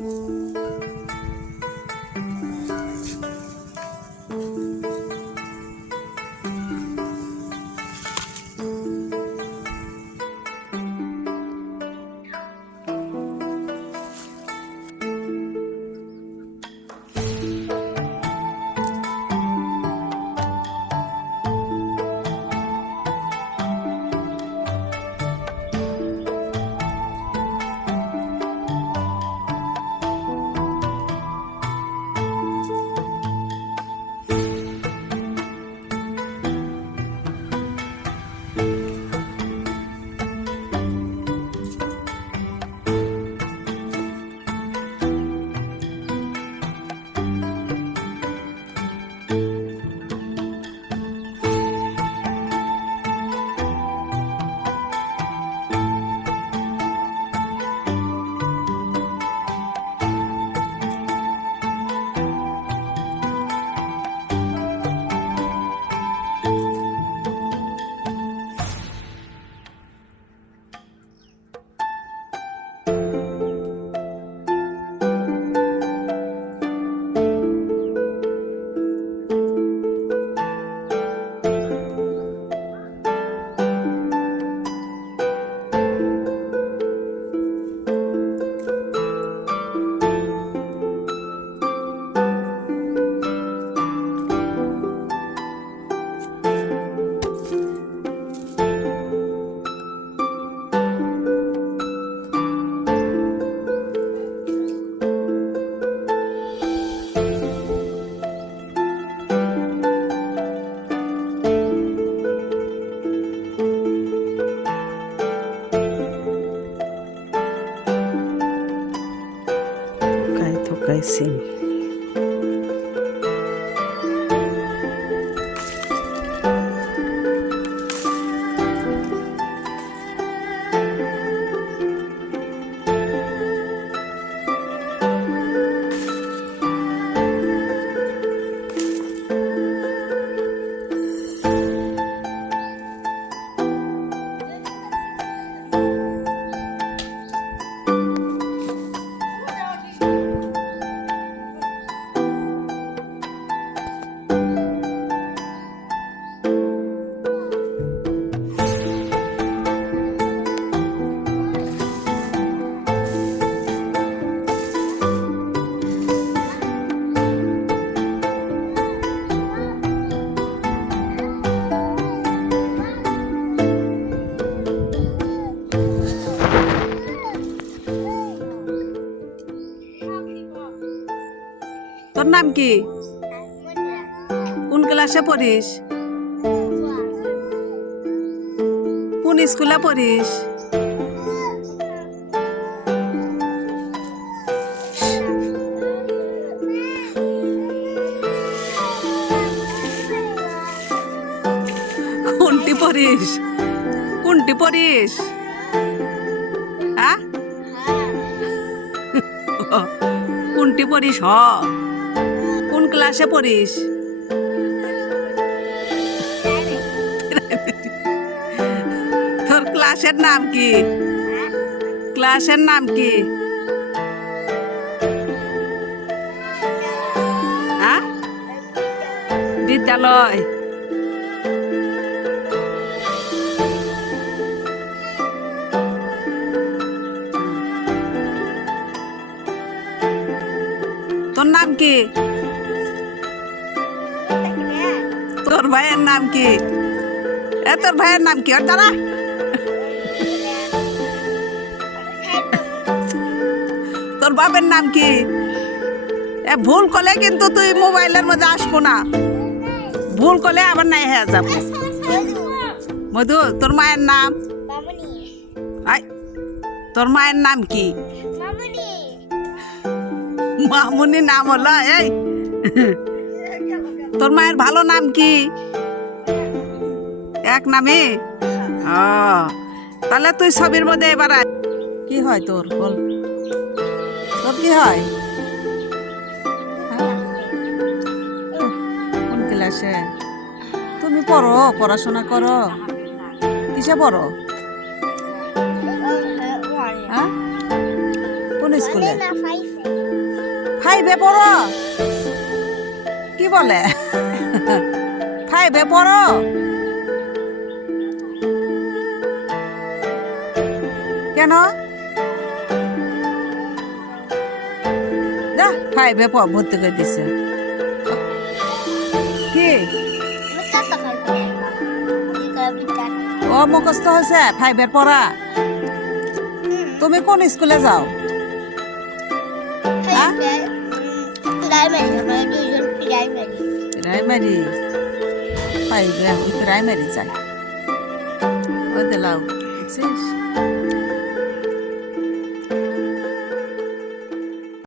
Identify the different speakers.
Speaker 1: Música vai sim. তোর নাম কি? কোন ক্লাসে পড়িস? কোন স্কুলে পড়িস? কোনটি পড়িস? কোনটি পড়িস? হ্যাঁ কোনটি পড়িস হ? ক্লাসে পড়িস? তোর ক্লাসের নাম কি? ক্লাসের নাম কি? বিদ্যালয়। তোর নাম কি? ভাইয়ের নাম কি? এ তোর ভাইয়ের নাম কি? দাঁড়া। তোর বাপের নাম কি? এ ভুল করলে কিন্তু তুই মোবাইলের মধ্যে আসব না। ভুল করলে আবার নাই হয়ে যাব। মধু তোর মায়ের নাম? আই তোর মায়ের নাম কি? মামুনি নাম হলো এই। তোর মায়ের ভালো নাম কি? এক নামে? ও তাহলে তুই ছবির মধ্যে এবার। কি হয় তোর? বল। তোর কি হয়? হ্যাঁ? কোন ক্লাসে? তুমি পড়ো পড়াশোনা করো। কিসে পড়ো? হ্যাঁ? কোন স্কুলে?
Speaker 2: ফাইভে
Speaker 1: ফাইভে পড়ো? কি বলে? ফাইভে পড়ো? কেন যা ফাইভে পড় ভর্তি করে দিছে কি
Speaker 2: মুখটা তো খাইবে কি করবি তার
Speaker 1: ও মুখস্থ হয়েছে ফাইভের পড়া তুমি কোন স্কুলে যাও
Speaker 2: ফাইভে প্রাইমারি আমরা দুজন প্রাইমারি
Speaker 1: প্রাইমারি ফাইভে প্রাইমারি যাই ওই দিলাও দেখছিস